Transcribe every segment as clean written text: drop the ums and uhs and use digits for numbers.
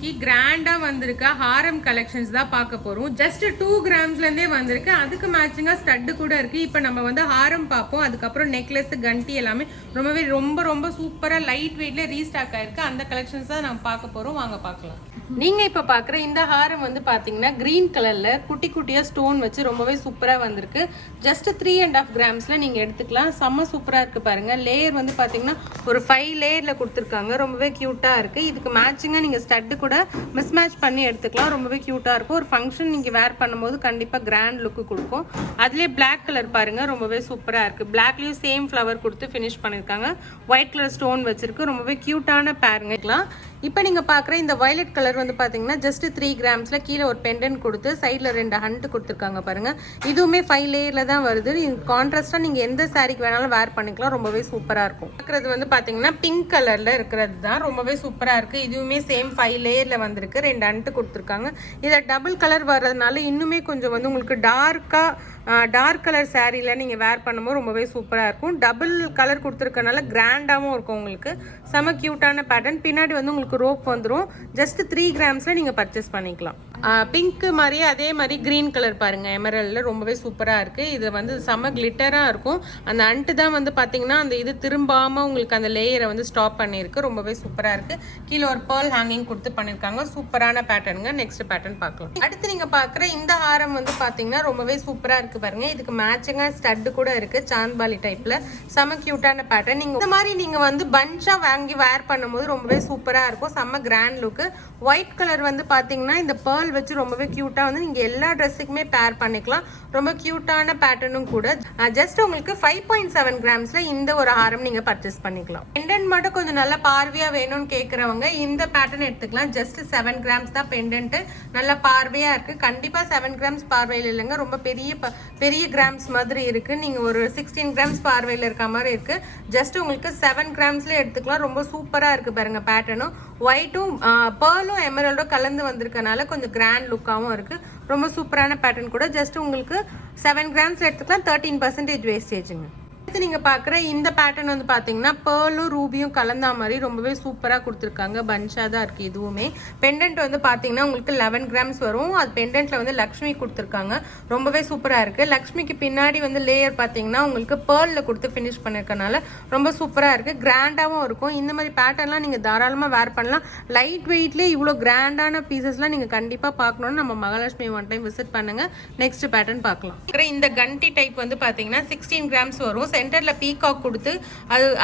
இன்னைக்கு கிராண்டா வந்திருக்க ஹாரம் கலெக்ஷன்ஸ் தான் பார்க்க போறோம். ஜஸ்ட் 2 கிராம்ஸ்ல இருந்தே வந்திருக்கு. அதுக்கு மேட்சிங்கா ஸ்டட் கூட இருக்கு. இப்போ நம்ம வந்து ஹாரம் பார்ப்போம். அதுக்கப்புறம் நெக்லஸ், கண்டி எல்லாமே ரொம்பவே ரொம்ப சூப்பரா லைட் வெயிட்ல ரீஸ்டாக் ஆயிருக்கு. அந்த கலெக்ஷன்ஸ் தான் நம்ம பார்க்க போறோம். வாங்க பார்க்கலாம். நீங்க இப்ப பாக்குற இந்த ஹாரம் வந்து பாத்தீங்கன்னா கிரீன் கலர்ல குட்டி குட்டியா ஸ்டோன் வச்சு ரொம்பவே சூப்பரா வந்திருக்கு. ஜஸ்ட் 3.5 கிராம்ஸ்ல நீங்க எடுத்துக்கலாம். செம்ம சூப்பரா இருக்கு பாருங்க. லேயர் வந்து பாத்தீங்கன்னா ஒரு 5 லேயர்ல கொடுத்துருக்காங்க. ரொம்பவே கியூட்டா இருக்கு. இதுக்கு மேட்சிங்கா நீங்க ஸ்டட் கூட மிஸ் மேட்ச் பண்ணி எடுத்துக்கலாம். ரொம்பவே கியூட்டா இருக்கும். ஒரு ஃபங்க்ஷன் நீங்க வேர் பண்ணும்போது கண்டிப்பா கிராண்ட் லுக் கொடுக்கும். அதுலயே பிளாக் கலர் பாருங்க, ரொம்பவே சூப்பரா இருக்கு. பிளாக்லயும் சேம் ஃபிளவர் கொடுத்து ஃபினிஷ் பண்ணிருக்காங்க. ஒயிட் கலர் ஸ்டோன் வச்சிருக்கு. ரொம்பவே கியூட்டான பேருங்க. இப்போ நீங்க பாக்குற இந்த வயலட் கலர் வந்து பாத்தீங்கன்னா ஜஸ்ட் 3 கிராம்ஸ்ல கீழே ஒரு பெண்டன்ட் கொடுத்து சைட்ல 2 ஹண்ட் கொடுத்துருக்காங்க பாருங்க. இதுவுமே 5 லேயர்ல தான் வருது. கான்ட்ராஸ்டா நீங்க எந்த சாரிக்கு வேணாலும் வேர் பண்ணிக்கலாம். ரொம்பவே சூப்பரா இருக்கும். பாக்குறது வந்து பாத்தீங்கன்னா பிங்க் கலர்ல இருக்கிறது தான் ரொம்பவே சூப்பரா இருக்கு. இதுவுமே சேம் 5 லேயர்ல வந்திருக்கு. 2 ஹண்ட் கொடுத்துருக்காங்க. இதை டபுள் கலர் வர்றதுனால இன்னுமே கொஞ்சம் வந்து உங்களுக்கு டார்க் கலர் சாரீல நீங்க வேர் பண்ணும்போது ரொம்பவே சூப்பரா இருக்கும். டபுள் கலர் கொடுத்துருக்கனால கிராண்டாவும் இருக்கும். உங்களுக்கு செம கியூட்டான பேட்டர்ன். பின்னாடி வந்து உங்களுக்கு ரோப் வந்துடும். ஜஸ்ட் 3 கிராம்ஸ்ல நீங்க பர்ச்சேஸ் பண்ணிக்கலாம். பிங்க் மாதிரி அதே மாதிரி கிரீன் கலர் பாருங்க, எமரல்ல ரொம்பவே சூப்பரா இருக்கு. இது வந்து செம கிளிட்டரா இருக்கும். அந்த அண்ட் தான் வந்து பாத்தீங்கன்னா அந்த இது திரும்பாம உங்களுக்கு அந்த லேயரை வந்து ஸ்டாப் பண்ணிருக்கு. ரொம்பவே சூப்பரா இருக்கு. கீழே ஒரு பேர்ல் ஹேங்கிங் கொடுத்து பண்ணிருக்காங்க. சூப்பரான பேட்டர்னுங்க. நெக்ஸ்ட் பேட்டர்ன் பார்க்கலாம். அடுத்து நீங்க பாக்குற இந்த ஹாரம் வந்து பாத்தீங்கன்னா ரொம்பவே சூப்பரா இருக்கு பாருங்க. இதுக்கு மேட்சிங்கா ஸ்டட் கூட இருக்கு. சாந்த்பாலி டைப்ல செம கியூட்டான பேட்டர்ன். நீங்க இந்த மாதிரி நீங்க வந்து பஞ்சா வாங்கி வேர் பண்ணும்போது ரொம்பவே சூப்பரா இருக்கும். செம கிராண்ட் லுக். ஒயிட் கலர் வந்து பாத்தீங்கன்னா இந்த பேர்ல் வச்சு ரொம்பவே கியூட்டா வந்து நீங்க எல்லா ட்ரெஸ்ஸுக்குமே பேர் பண்ணிக்கலாம். ரொம்ப கியூட்டான பேட்டர்னும் கூட. ஜஸ்ட் உங்களுக்கு 5.7 கிராம்ஸ்ல இந்த ஒரு ஹாரம் நீங்க பர்ச்சேஸ் பண்ணிக்கலாம். பெண்டன்ட் மட்டும் கொஞ்சம் நல்ல பார்வையா வேணும்னு கேக்குறவங்க இந்த பேட்டர்ன் எடுத்துக்கலாம். ஜஸ்ட் 7 கிராம்ஸ் தான் பெண்டன்ட். நல்ல பார்வையா இருக்கு. கண்டிப்பா 7 கிராம்ஸ் பார்வையில் இல்லைங்க. ரொம்ப பெரிய கிராம்ஸ் மாதிரி இருக்கு. நீங்க ஒரு 16 கிராம்ஸ் பார்வையில் இருக்க மாதிரி இருக்கு. ஜஸ்ட் உங்களுக்கு 7 கிராம்ஸ்ல எடுத்துக்கலாம். ரொம்ப சூப்பரா இருக்கு பாருங்க. பேட்டர்னும் ஒயிட்டும் பேர்லும் எமரல்டும் கலந்து வந்திருக்கனால கொஞ்சம் கிராண்ட் லுக்காகவும் இருக்கு. ரொம்ப சூப்பரான பேட்டர்ன் கூட. ஜஸ்ட் உங்களுக்கு 7 கிராம்ஸ் எடுத்துக்கலாம். 13% வேஸ்டேஜுங்க. அடுத்து நீங்க பாக்குற இந்த பேட்டர்ன் வந்து பாத்தீங்கன்னா பேர்லும் ரூபியும் கலந்தா மாதிரி ரொம்பவே சூப்பரா கொடுத்துருக்காங்க. பஞ்சா தான் இருக்கு. இதுவுமே பெண்டன்ட் வந்து பாத்தீங்கன்னா உங்களுக்கு 11 கிராம்ஸ் வரும். அது பெண்டன்ட்ல வந்து லக்ஷ்மி கொடுத்துருக்காங்க. ரொம்பவே சூப்பரா இருக்கு. லக்ஷ்மிக்கு பின்னாடி வந்து லேயர் பாத்தீங்கன்னா உங்களுக்கு பேர்ல கொடுத்து பினிஷ் பண்ணிருக்கனால ரொம்ப சூப்பரா இருக்கு. கிராண்டாவும் இருக்கும். இந்த மாதிரி பேட்டர்ன்லாம் நீங்க தாராளமா வேர் பண்ணலாம். லைட் வெயிட்ல இவ்வளவு கிராண்டான பீசஸ்லாம் நீங்க கண்டிப்பா பார்க்கணும்னு நம்ம மகாலட்சுமி ஒன் டைம் விசிட் பண்ணுங்க. நெக்ஸ்ட் பேட்டர்ன் பார்க்கலாம். இந்த கண்டி டைப் வந்து பாத்தீங்கன்னா 16 கிராம்ஸ் வரும். சென்டர்ல பீகாக் கொடுத்து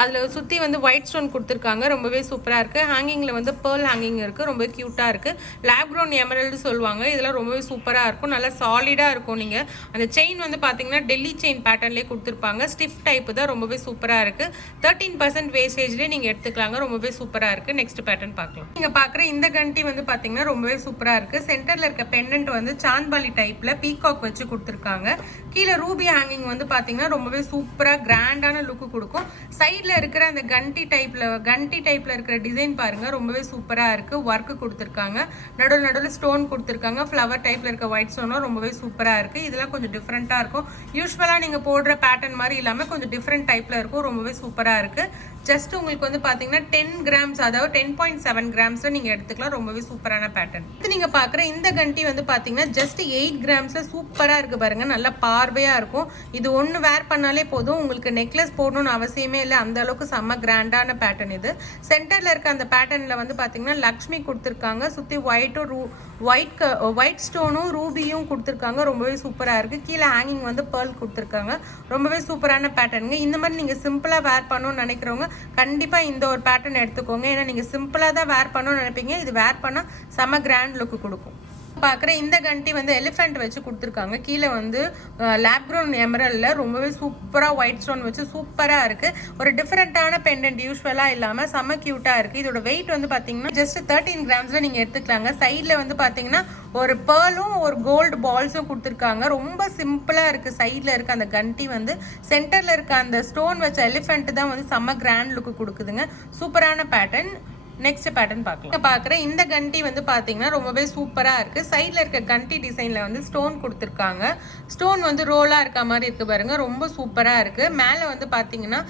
அதுல சுத்தி வந்து ஒயிட் ஸ்டோன் கொடுத்துருக்காங்க. ரொம்பவே சூப்பரா இருக்கு. ஹேங்கிங்ல வந்து பேர்ல் ஹேங்கிங் இருக்கு. ரொம்ப கியூட்டா இருக்கு. லேப் க்ரௌன் எமரல்டு சொல்லுவாங்க. இதெல்லாம் ரொம்பவே சூப்பரா இருக்கும். நல்லா சாலிடா இருக்கும். நீங்க அந்த செயின் வந்து பாத்தீங்கன்னா டெல்லி செயின் பேட்டர்ன்லயே கொடுத்துருப்பாங்க. ஸ்டிஃப் டைப் தான். ரொம்பவே சூப்பரா இருக்கு. 13% வேஸ்டேஜ்ல நீங்க எடுத்துக்கலாங்க. ரொம்பவே சூப்பரா இருக்கு. நெக்ஸ்ட் பேட்டர்ன் பார்க்கலாம். நீங்க பாக்குற இந்த கண்டி வந்து பாத்தீங்கன்னா ரொம்பவே சூப்பரா இருக்கு. சென்டர்ல இருக்க பெண்டன்ட் வந்து சாந்த்பாலி டைப்ல பீகாக் வச்சு கொடுத்துருக்காங்க. கீழே ரூபி ஹேங்கிங் வந்து பாத்தீங்கன்னா ரொம்பவே சூப்பரா கிராண்டான லுக் கொடுக்கும். சைட்ல இருக்கிற அந்த கண்டி டைப்ல இருக்கிற டிசைன் பாருங்க. ரொம்பவே சூப்பரா இருக்கு. ஒர்க் கொடுத்துருக்காங்க. நடுவில் ஸ்டோன் கொடுத்துருக்காங்க. ஃப்ளவர் டைப்ல இருக்க ஒயிட் ஸ்டோனும் ரொம்பவே சூப்பரா இருக்கு. இதெல்லாம் கொஞ்சம் டிஃப்ரெண்டா இருக்கும். யூஸ்வலா நீங்க போடுற பேட்டர்ன் மாதிரி இல்லாம கொஞ்சம் டிஃப்ரெண்ட் டைப்ல இருக்கும். ரொம்பவே சூப்பரா இருக்கு. ஜஸ்ட் உங்களுக்கு வந்து பாத்தீங்கன்னா 10 கிராம்ஸ், அதாவது 10.7 கிராம்ஸ்ல நீங்க எடுத்துக்கலாம். ரொம்பவே சூப்பரான பேட்டர்ன். நீங்க பாக்குற இந்த கண்டி வந்து பாத்தீங்கன்னா ஜஸ்ட் 8 கிராம்ஸ்ல சூப்பரா இருக்கு பாருங்க. நல்ல பார்வையா இருக்கும். இது ஒன்னு வேர் பண்ணாலே போதும். உங்களுக்கு நெக்லஸ் போடணும்னு அவசியமே இல்லை. அந்த அளவுக்கு செம்ம கிராண்டான பேட்டர்ன் இது. சென்டர்ல இருக்க அந்த பேட்டர்ன்ல வந்து பாத்தீங்கன்னா லக்ஷ்மி கொடுத்துருக்காங்க. சுத்தி ஒயிட் ஸ்டோனும் ரூபியும் கொடுத்துருக்காங்க. ரொம்பவே சூப்பரா இருக்கு. கீழே ஹேங்கிங் வந்து பேர்ல் கொடுத்துருக்காங்க. ரொம்பவே சூப்பரான பேட்டர்னுங்க. இந்த மாதிரி நீங்க சிம்பிளா வேர் பண்ணணும்னு நினைக்கிறவங்க கண்டிப்பா இந்த ஒரு பேட்டர்ன் எடுத்துக்கோங்க. ஏன்னா நீங்க சிம்பிளா தான் வேர் பண்ணணும்னு நினைப்பீங்க. இது வேர் பண்ணா செம கிராண்ட் லுக் கொடுக்கும். பாக்குற இந்த கண்டி வந்து எலிஃபென்ட் வச்சு கொடுத்துருக்காங்க. கீழே வந்து லேப் க்ரௌன் எமரல்ல ரொம்பவே சூப்பரா ஒயிட் ஸ்டோன் வச்சு சூப்பரா இருக்கு. ஒரு டிஃபரெண்டான பெண்டன்ட் யூஸ்வலா இல்லாம செம கியூட்டா இருக்கு. இதோட வெயிட் வந்து பாத்தீங்கன்னா ஜஸ்ட் 13 கிராம்ஸ்ல நீங்க எடுத்துக்கலாங்க. சைட்ல வந்து பாத்தீங்கன்னா ஒரு பேர்லும் ஒரு கோல்டு பால்ஸும் கொடுத்துருக்காங்க. ரொம்ப சிம்பிளா இருக்கு. சைட்ல இருக்க அந்த கண்டி வந்து சென்டர்ல இருக்க அந்த ஸ்டோன் வச்ச எலிஃபென்ட் தான் வந்து செம்ம கிராண்ட் லுக் கொடுக்குதுங்க. சூப்பரான பேட்டர்ன். நெக்ஸ்ட் பேட்டர்ன் பார்க்கலாம். பார்க்குற இந்த கண்டி வந்து பார்த்தீங்கன்னா ரொம்பவே சூப்பராக இருக்குது. சைடில் இருக்க கண்டி டிசைனில் வந்து ஸ்டோன் கொடுத்துருக்காங்க. ஸ்டோன் வந்து ரோலாக இருக்க மாதிரி இருக்குது பாருங்கள், ரொம்ப சூப்பராக இருக்குது. மேலே வந்து பார்த்தீங்கன்னா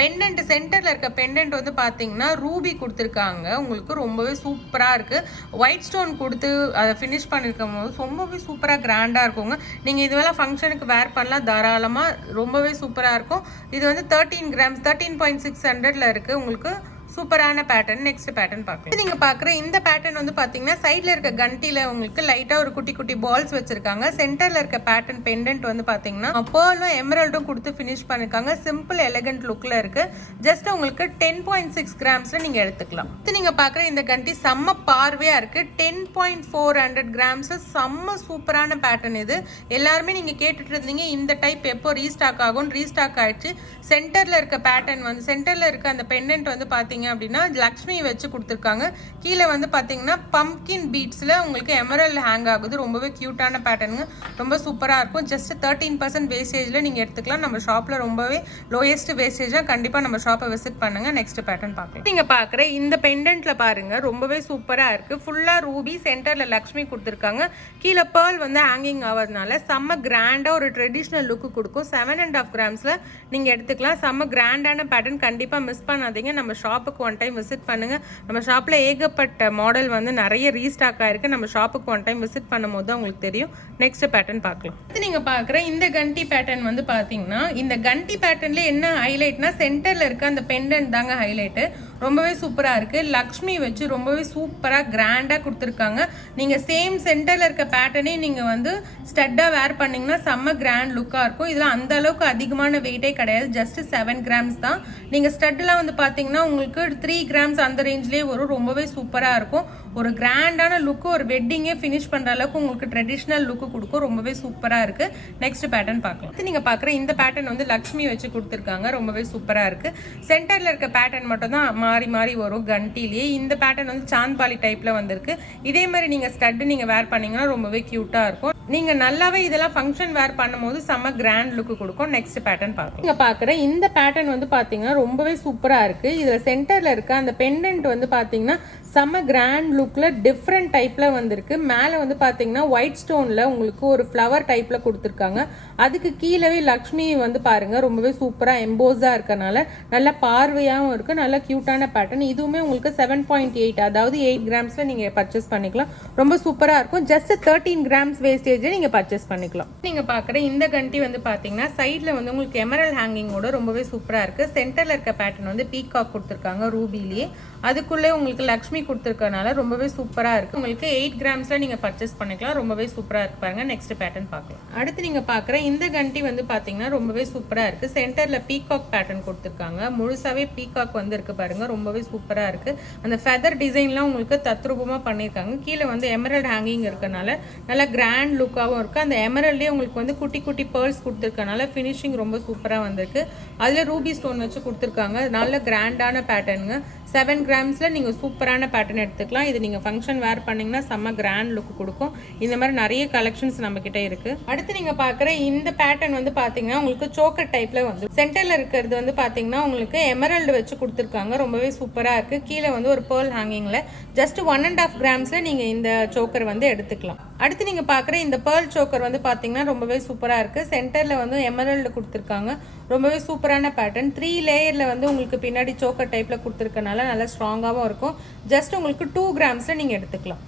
பெண்டன்ட், சென்டரில் இருக்க பெண்டன்ட் வந்து பார்த்தீங்கன்னா ரூபி கொடுத்துருக்காங்க. உங்களுக்கு ரொம்பவே சூப்பராக இருக்குது. ஒயிட் ஸ்டோன் கொடுத்து அதை ஃபினிஷ் பண்ணியிருக்கும் போது ரொம்பவே சூப்பராக கிராண்டாக இருக்குங்க. நீங்கள் இதுவெல்லாம் ஃபங்க்ஷனுக்கு வேர் பண்ணலாம் தாராளமாக, ரொம்பவே சூப்பராக இருக்கும். இது வந்து 13 கிராம்ஸ் 13.600 இருக்குது. உங்களுக்கு சூப்பரான பேட்டர்ன். நெக்ஸ்ட் பேட்டர்ன் பார்க்கலாம். நீங்க பாக்குற இந்த பேட்டர்ன் வந்து பாத்தீங்கன்னா சைட்ல இருக்க கண்டில உங்களுக்கு லைட்டா ஒரு குட்டி குட்டி பால்ஸ் வச்சிருக்காங்க. சென்டர்ல இருக்க பேட்டர்ன் பெண்டன்ட் வந்து பாத்தீங்கன்னா பேர்லும் எமரல்டும் கொடுத்து ஃபினிஷ் பண்ணிருக்காங்க. சிம்பிள் எலகன்ட் லுக்ல இருக்கு. ஜஸ்ட் உங்களுக்கு 10.6 கிராம்ஸ்ல நீங்க எடுத்துக்கலாம். நீங்க பாக்குற இந்த கண்டி செம்ம பார்வையா இருக்கு. 10.400 கிராம்ஸ், செம்ம சூப்பரான பேட்டர்ன். இது எல்லாருமே நீங்க கேட்டுட்டு இருந்தீங்க இந்த டைப் எப்போ ரீஸ்டாக் ஆகும். ரீஸ்டாக் ஆயிடுச்சு. சென்டர்ல இருக்க பேட்டர்ன் வந்து சென்டர்ல இருக்க அந்த பெண்டன்ட் வந்து பாத்தீங்கன்னா அப்படின்னா லக்ஷ்மி வச்சு கொடுத்துருக்காங்க. கீழே வந்து பார்த்தீங்கன்னா பம்ப்கின் பீட்ஸில் உங்களுக்கு எமரல்ட் ஹேங் ஆகுது. ரொம்பவே க்யூட்டான பேட்டர்னுங்க, ரொம்ப சூப்பராக இருக்கும். ஜஸ்ட் 13% வேஸ்டேஜில் நீங்கள் எடுத்துக்கலாம். நம்ம ஷாப்பில் ரொம்பவே லோயஸ்ட் வேஸ்டேஜாக கண்டிப்பாக நம்ம ஷாப்பை விசிட் பண்ணுங்கள். நெக்ஸ்ட் பேட்டர்ன் பார்க்கலாம். நீங்கள் பார்க்குற இந்த பெண்டன்ட்டில் பாருங்கள், ரொம்பவே சூப்பராக இருக்குது. ஃபுல்லாக ரூபி, சென்டரில் லக்ஷ்மி கொடுத்துருக்காங்க. கீழே பேர்ல் வந்து ஹேங்கிங் ஆகிறதுனால செம்ம கிராண்டாக ஒரு ட்ரெடிஷ்னல் லுக்கு கொடுக்கும். 7.5 கிராம்ஸில் நீங்கள் எடுத்துக்கலாம். செம்ம கிராண்டான பேட்டர்ன், கண்டிப்பாக மிஸ் பண்ணாதீங்க. நம்ம ஷாப்புக்கு ஒன் டைம் விசிட் பண்ணுங்க. நம்ம ஷாப்ல ஏகப்பட்ட மாடல் வந்து நிறைய ரீஸ்டாக் ஆயிருக்கு. நம்ம ஷாப்புக்கு ஒன் டைம் விசிட் பண்ணும்போது உங்களுக்கு தெரியும். நெக்ஸ்ட் பேட்டர்ன் பார்க்கலாம். நீங்க பாக்குற இந்த கண்டி பேட்டர்ன் வந்து பாத்தீங்கன்னா இந்த கண்டி பேட்டர்ன்ல என்ன ஹைலைட்னா சென்டர்ல இருக்க அந்த பெண்டன்ட் தாங்க ஹைலைட். ரொம்பவே சூப்பரா இருக்கு. லக்ஷ்மி வச்சு ரொம்பவே சூப்பரா கிராண்டா கொடுத்துருக்காங்க. நீங்க சேம் சென்டர்ல இருக்க பேட்டர்னே நீங்க வந்து ஸ்டட்டா வேர் பண்ணீங்கன்னா செம்ம கிராண்ட் லுக்கா இருக்கும். இதுல அந்த அளவுக்கு அதிகமான வெயிட்டே கிடையாது. ஜஸ்ட் 7 கிராம்ஸ் தான். நீங்க ஸ்டட்லாம் வந்து பாத்தீங்கன்னா உங்களுக்கு 3 கிராம்ஸ் அந்த ரேஞ்ச்லேயே வரும். ரொம்பவே சூப்பராக இருக்கும். ஒரு கிராண்டான லுக்கு, ஒரு வெட்டிங்கே ஃபினிஷ் பண்ணுற அளவுக்கு உங்களுக்கு ட்ரெடிஷ்னல் லுக்கு கொடுக்கும். ரொம்பவே சூப்பராக இருக்குது. நெக்ஸ்ட் பேட்டர்ன் பார்க்கலாம். நீங்கள் பார்க்குற இந்த பேட்டர்ன் வந்து லக்ஷ்மி வச்சு கொடுத்துருக்காங்க. ரொம்பவே சூப்பராக இருக்குது. சென்டரில் இருக்க பேட்டர்ன் மட்டும் தான் மாறி மாறி வரும் கண்டிலேயே. இந்த பேட்டர்ன் வந்து சாந்த்பாலி டைப்பில் வந்திருக்கு. இதே மாதிரி நீங்கள் ஸ்டட்டு நீங்கள் வேர் பண்ணிங்கன்னா ரொம்பவே க்யூட்டாக இருக்கும். நீங்கள் நல்லாவே இதெல்லாம் ஃபங்க்ஷன் வேர் பண்ணும்போது செம்ம கிராண்ட் லுக்கு கொடுக்கும். நெக்ஸ்ட் பேட்டர்ன் பார்க்கலாம். நீங்கள் பார்க்குற இந்த பேட்டர்ன் வந்து பார்த்தீங்கன்னா ரொம்பவே சூப்பராக இருக்குது. இதில் சென்டரில் இருக்க அந்த பெண்டன்ட் வந்து பார்த்தீங்கன்னா செம்ம கிராண்ட் லுக்கில் டிஃப்ரெண்ட் டைப்பில் வந்திருக்கு. மேலே வந்து பார்த்தீங்கன்னா ஒயிட் ஸ்டோனில் உங்களுக்கு ஒரு ஃப்ளவர் டைப்பில் கொடுத்துருக்காங்க. அதுக்கு கீழவே லக்ஷ்மி வந்து பாருங்கள் ரொம்பவே சூப்பராக எம்போஸாக இருக்கனால நல்லா பார்வையாகவும் இருக்குது. நல்லா க்யூட்டான பேட்டர்ன். இதுவுமே உங்களுக்கு 7.8 அதாவது 8 கிராம்ஸில் நீங்கள் பர்ச்சேஸ் பண்ணிக்கலாம். ரொம்ப சூப்பராக இருக்கும். ஜஸ்ட் 13 கிராம்ஸ் வேஸ்டேஜை நீங்கள் பர்ச்சேஸ் பண்ணிக்கலாம். நீங்கள் பார்க்குற இந்த கண்டி வந்து பார்த்தீங்கன்னா சைடில் வந்து உங்களுக்கு எமரல் ஹேங்கிங்கோட ரொம்பவே சூப்பராக இருக்குது. சென்டரில் இருக்க பேட்டர்ன் வந்து பீகாக் கொடுத்துருக்காங்க ரூபிலேயே. அதுக்குள்ளே உங்களுக்கு லக்ஷ்மி கொடுத்துருக்கனால ரொம்பவே சூப்பராக இருக்குது. உங்களுக்கு 8 கிராம்ஸில் நீங்கள் பர்ச்சேஸ் பண்ணிக்கலாம். ரொம்பவே சூப்பராக இருக்கு பாருங்க. நெக்ஸ்ட் பேட்டர்ன் பார்க்கலாம். அடுத்து நீங்கள் பார்க்குற இந்த கண்டி வந்து பார்த்தீங்கன்னா ரொம்பவே சூப்பராக இருக்குது. சென்டரில் பீகாக் பேட்டர்ன் கொடுத்துருக்காங்க. முழுசாவே பீகாக் வந்து இருக்கு பாருங்க. ரொம்பவே சூப்பராக இருக்குது. அந்த ஃபெதர் டிசைன்லாம் உங்களுக்கு தத்ரூபமாக பண்ணியிருக்காங்க. கீழே வந்து எமரல்ட் ஹேங்கிங் இருக்கனால நல்லா கிராண்ட் லுக்காகவும் இருக்குது. அந்த எமரல்ட்லேயே உங்களுக்கு வந்து குட்டி குட்டி பேர்ல்ஸ் கொடுத்துருக்கனால ஃபினிஷிங் ரொம்ப சூப்பராக வந்திருக்கு. அதில் ரூபி ஸ்டோன் வச்சு கொடுத்துருக்காங்க. நல்ல கிராண்டான பேட்டர்னுங்க. 7 கிராம்ஸில் நீங்கள் சூப்பரான பேட்டர்ன் எடுத்துக்கலாம். இது நீங்கள் ஃபங்க்ஷன் வேர் பண்ணிங்கன்னா செம்ம கிராண்ட் லுக் கொடுக்கும். இந்த மாதிரி நிறைய கலெக்ஷன்ஸ் நம்மக்கிட்ட இருக்குது. அடுத்து நீங்கள் பார்க்குற இந்த பேட்டர்ன் வந்து பார்த்தீங்கன்னா உங்களுக்கு சோக்கர் டைப்பில் வந்து சென்டரில் இருக்கிறது வந்து பார்த்தீங்கன்னா உங்களுக்கு எமரல்டு வச்சு கொடுத்துருக்காங்க. ரொம்பவே சூப்பராக இருக்குது. கீழே வந்து ஒரு பேர்ல் ஹேங்கிங்கில் ஜஸ்ட் 1.5 கிராம்ஸில் நீங்கள் இந்த சோக்கர் வந்து எடுத்துக்கலாம். அடுத்து நீங்கள் பார்க்குற இந்த பேர்ல் சோக்கர் வந்து பார்த்தீங்கன்னா ரொம்பவே சூப்பராக இருக்குது. சென்டரில் வந்து எமரல்டு கொடுத்துருக்காங்க. ரொம்பவே சூப்பரான பேட்டர்ன். 3 லேயரில் வந்து உங்களுக்கு பின்னாடி சோக்கர் டைப்பில் கொடுத்துருக்கனால நல்லா ஸ்ட்ராங்காகவும் இருக்கும். ஜஸ்ட் உங்களுக்கு 2 கிராம்ஸில் நீங்கள் எடுத்துக்கலாம்.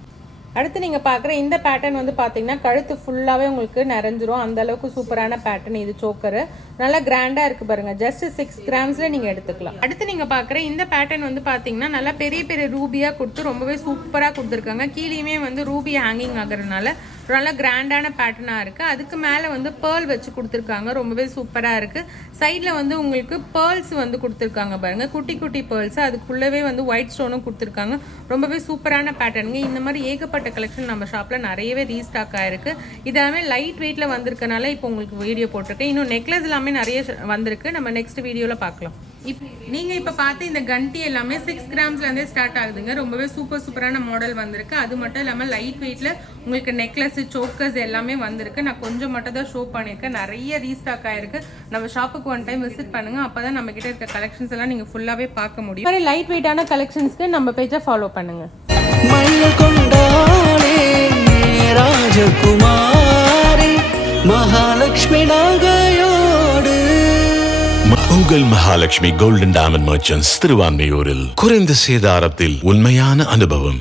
அடுத்து நீங்கள் பார்க்குற இந்த பேட்டர்ன் வந்து பார்த்தீங்கன்னா கழுத்து ஃபுல்லாகவே உங்களுக்கு நிறைஞ்சிரும். அந்த அளவுக்கு சூப்பரான பேட்டர்ன் இது சோக்கரு. நல்லா கிராண்டாக இருக்குது பாருங்கள். ஜஸ்ட் 6 கிராம்ஸில் நீங்கள் எடுத்துக்கலாம். அடுத்து நீங்கள் பார்க்குற இந்த பேட்டர்ன் வந்து பார்த்தீங்கன்னா நல்லா பெரிய பெரிய ரூபியாக கொடுத்து ரொம்பவே சூப்பராக கொடுத்துருக்காங்க. கீழேயுமே வந்து ரூபி ஹேங்கிங் ஆகிறதுனால நல்லா கிராண்டான பேட்டர்னாக இருக்குது. அதுக்கு மேலே வந்து பேர்ல் வச்சு கொடுத்துருக்காங்க. ரொம்பவே சூப்பராக இருக்குது. சைடில் வந்து உங்களுக்கு பேர்ல்ஸ் வந்து கொடுத்துருக்காங்க பாருங்கள். குட்டி குட்டி பேர்ல்ஸ். அதுக்குள்ளவே வந்து ஒயிட் ஸ்டோனும் கொடுத்துருக்காங்க. ரொம்பவே சூப்பரான பேட்டர்னுங்க. இந்த மாதிரி ஏகப்பட்ட கலெக்ஷன் நம்ம ஷாப்பில் நிறையவே ரீஸ்டாக் ஆயிருக்கு. இதெல்லாமே லைட் வெயிட்டில் வந்திருக்கனால இப்போ உங்களுக்கு வீடியோ போட்டிருக்கேன். இன்னும் நெக்லஸ் எல்லாமே நிறைய வந்திருக்கு. நம்ம நெக்ஸ்ட் வீடியோவில் பார்க்கலாம். நீங்கள் இப்போ பார்த்து இந்த கண்டி எல்லாமே 6 கிராம்ஸ்லேருந்தே ஸ்டார்ட் ஆகுதுங்க. ரொம்பவே சூப்பரான மாடல் வந்திருக்கு. அது மட்டும் இல்லாமல் லைட் வெயிட்டில் உங்களுக்கு நெக்லஸ் சோக்கர்ஸ் எல்லாமே வந்திருக்கு. நான் கொஞ்சம் மட்டும் தான் ஷோ பண்ணியிருக்கேன். நிறைய ரீஸ்டாக் ஆயிருக்கு. நம்ம ஷாப்புக்கு ஒன் டைம் விசிட் பண்ணுங்கள். அப்போ தான் நம்மக்கிட்ட இருக்க கலெக்ஷன்ஸ் எல்லாம் நீங்கள் ஃபுல்லாகவே பார்க்க முடியும். மாதிரி லைட் வெயிட்டான கலெக்ஷன்ஸ்க்கு நம்ம பேஜை ஃபாலோ பண்ணுங்கள். ராஜகுமாரி மகாலட்சுமி நாகையோடு உங்கள் மகாலட்சுமி கோல்டன் டைமண்ட் மர்ச்சன்ட்ஸ் திருவான்மையூரில் குறைந்த சேதாரத்தில் உண்மையான அனுபவம்.